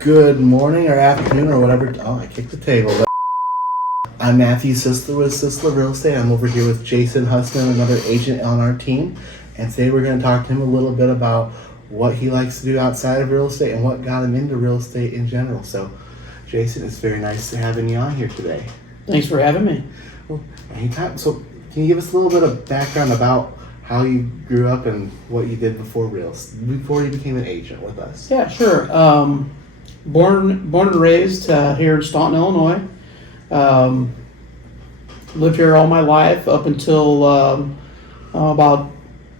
Good morning or afternoon or whatever. Oh, I kicked the table. I'm Matthew Cisler with Cisler Real Estate. I'm over here with Jason Huhsman, another agent on our team. And today we're going to talk to him a little bit about what he likes to do outside of real estate and what got him into real estate in general. So, Jason, it's very nice to having you on here today. Thanks for having me. Well, anytime. So, can you give us a little bit of background about how you grew up and what you did before you became an agent with us? Yeah, sure. Born and raised here in Staunton, Illinois. Lived here all my life up until about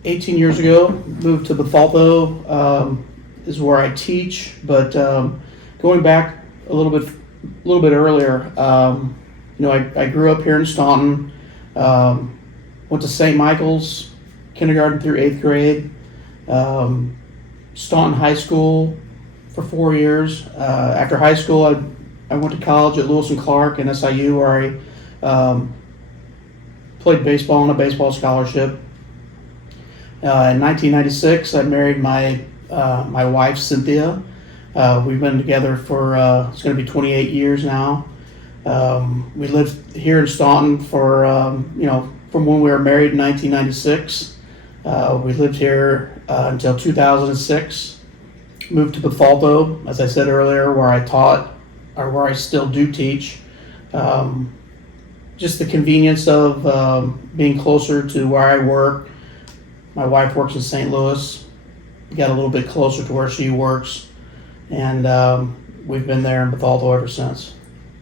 18 years ago. Moved to Bethalto, is where I teach. But going back a little bit earlier, I grew up here in Staunton. Went to St. Michael's, kindergarten through 8th grade. Staunton High School for 4 years. After high school, I went to college at Lewis and Clark and SIU, where I played baseball on a baseball scholarship. In 1996, I married my wife, Cynthia. We've been together for, it's going to be 28 years now. We lived here in Staunton for, from when we were married in 1996. We lived here until 2006. Moved to Bethalto, as I said earlier, where I taught, or where I still do teach. Just the convenience of being closer to where I work. My wife works in St. Louis. Got a little bit closer to where she works, and we've been there in Bethalto ever since.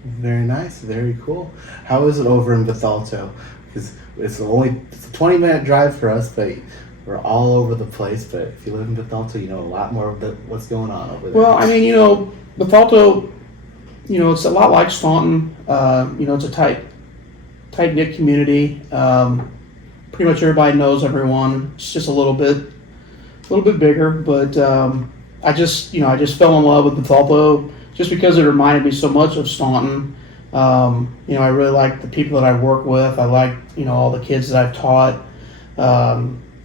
Very nice, very cool. How is it over in Bethalto? Because it's a 20-minute drive for us, but we're all over the place. But if you live in Bethalto, you know a lot more of what's going on over there. Well, I mean, Bethalto, it's a lot like Staunton. It's a tight-knit community. Pretty much everybody knows everyone. It's just a little bit bigger. But I just fell in love with Bethalto just because it reminded me so much of Staunton. I really like the people that I work with. I like, all the kids that I've taught.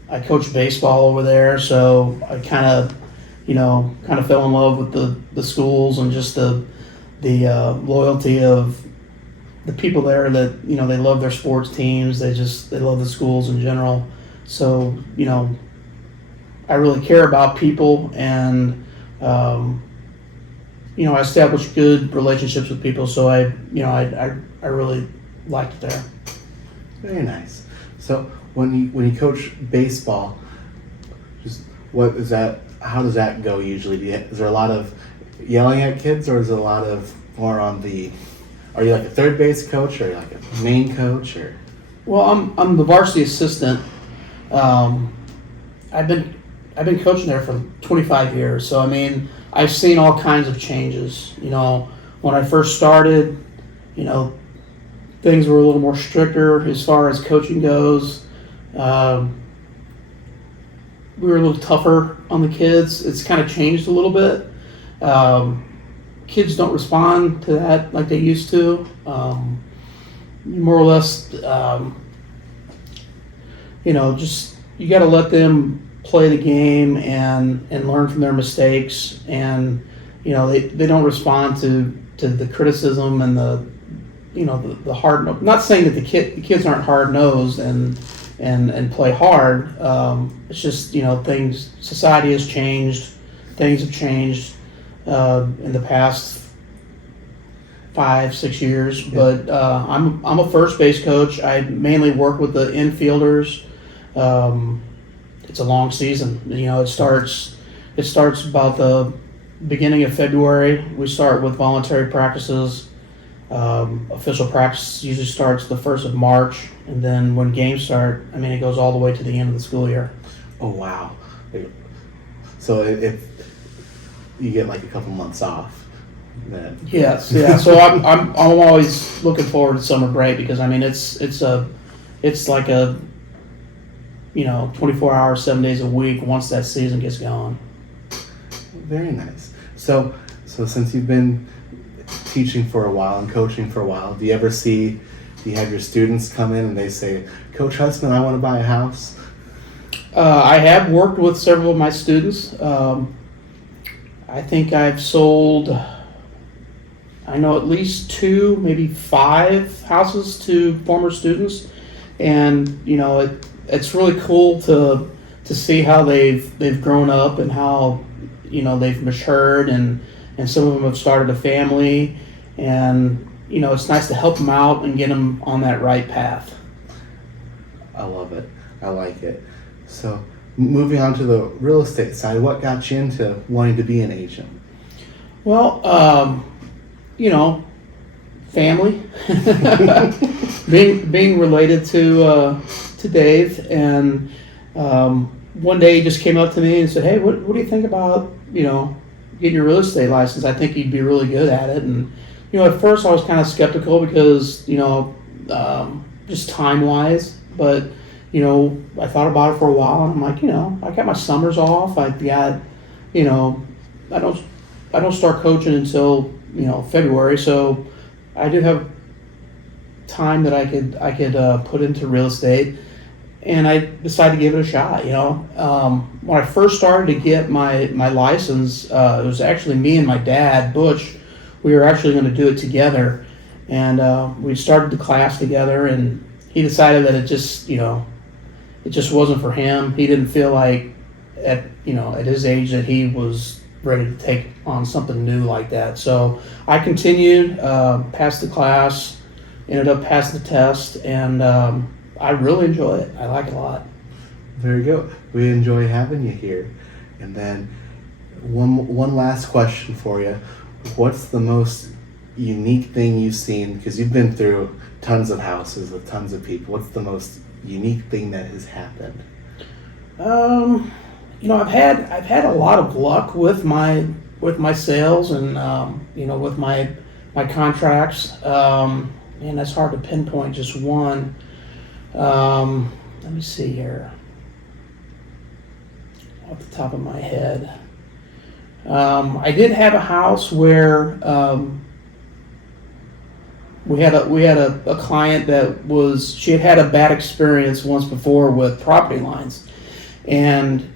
I coach baseball over there, so I kind of fell in love with the schools and just the loyalty of the people there that, they love their sports teams. They love the schools in general. So, I really care about people, and, I establish good relationships with people. So I really liked it there. Very nice. So when you coach baseball, what is that? How does that go usually? Is there a lot of yelling at kids, or is it a lot of more on the? Are you like a third base coach, or are you like a main coach, or? Well, I'm the varsity assistant. I've been coaching there for 25 years, so I mean I've seen all kinds of changes. When I first started, things were a little more stricter as far as coaching goes. We were a little tougher on the kids. It's kind of changed a little bit. Kids don't respond to that like they used to. More or less, just you got to let them play the game and learn from their mistakes. And they don't respond to the criticism and the hard. Not saying that the kids aren't hard nosed and play hard. It's just things. Society has changed. Things have changed in the past 5-6 years. Yeah. But I'm a first base coach. I mainly work with the infielders. It's a long season. It starts about the beginning of February. We start with voluntary practices. Official practice usually starts the 1st of March, and then when games start, it goes all the way to the end of the school year. Oh wow! So if you get like a couple months off, then yes, yeah. So I'm always looking forward to summer break, because it's like a 24 hours, 7 days a week once that season gets going. Very nice. So since you've been teaching for a while and coaching for a while, do you have your students come in and they say, Coach Huhsman, I want to buy a house? I have worked with several of my students. I think I've sold, I know at least 2, maybe 5 houses to former students, and it's really cool to see how they've grown up and how they've matured, and some of them have started a family, and it's nice to help them out and get them on that right path. I love it. I like it. So moving on to the real estate side, what got you into wanting to be an agent? Well, family, being related to Dave, and one day he just came up to me and said, "Hey, what do you think about getting your real estate license? I think you'd be really good at it." And at first I was kind of skeptical because just time wise, but I thought about it for a while, and I'm like, I got my summers off. I got, I don't start coaching until February, so I do have time that I could put into real estate, and I decided to give it a shot. When I first started to get my license, it was actually me and my dad, Butch. We were actually going to do it together, and we started the class together, and he decided that it just wasn't for him. He didn't feel like at his age that he was ready to take on something new like that. So I continued, passed the class, ended up passing the test, and I really enjoy it. I like it a lot. Very good. We enjoy having you here. And then one last question for you. What's the most unique thing you've seen? Because you've been through tons of houses with tons of people. What's the most unique thing that has happened? I've had a lot of luck with my sales, and with my contracts. And that's hard to pinpoint just one. Let me see here. Off the top of my head, I did have a house where we had a client that she had a bad experience once before with property lines, and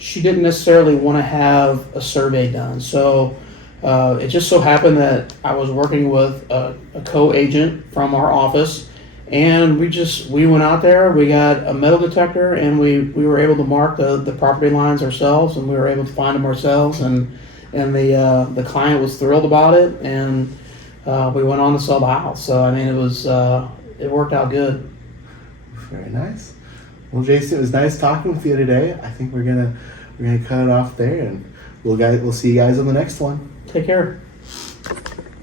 she didn't necessarily want to have a survey done. So it just so happened that I was working with a co-agent from our office, and we went out there, we got a metal detector, and we were able to mark the property lines ourselves, and we were able to find them ourselves, and the client was thrilled about it, and we went on to sell the house. So it worked out good. Very nice. Well, Jason, it was nice talking with you today. I think we're gonna cut it off there, and we'll see you guys on the next one. Take care.